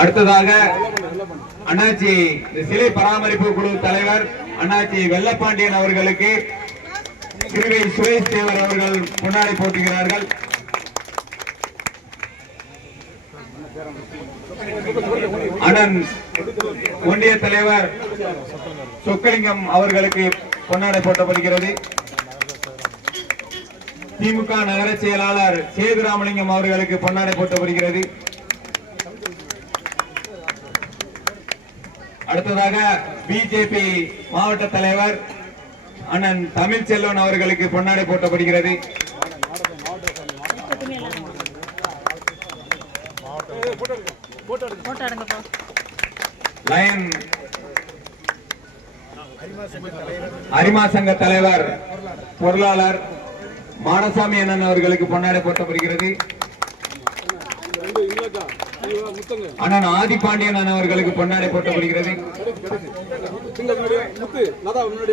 அடுத்ததாக அண்ணாச்சி சிலை பராமரிப்பு குழு தலைவர் அண்ணாச்சி வெள்ளப்பாண்டியன் அவர்களுக்கு சிறுவை சுரேஷ் தேவர் அவர்கள் பொன்னாடை போட்டுகிறார்கள். அண்ணன் ஒன்றிய தலைவர் சொக்கலிங்கம் அவர்களுக்கு பொன்னாடை போட்டப்படுகிறது. திமுக நகர செயலாளர் சேதுராமலிங்கம் அவர்களுக்கு பொன்னாடை போட்டப்படுகிறது. அடுத்ததாக பிஜேபி மாவட்ட தலைவர் அண்ணன் தமிழ்ச்செல்வன் அவர்களுக்கு பொன்னாடை போட்டப்படுகிறது. லயன் அரிமா சங்க தலைவர் பொருளாளர் மாடசாமி அண்ணன் அவர்களுக்கு பொன்னாடை போட்டப்படுகிறது. அண்ணன் ஆதிபாண்டியன் அவர்களுக்கு பொன்னாடை போட்டப்படுகிறது.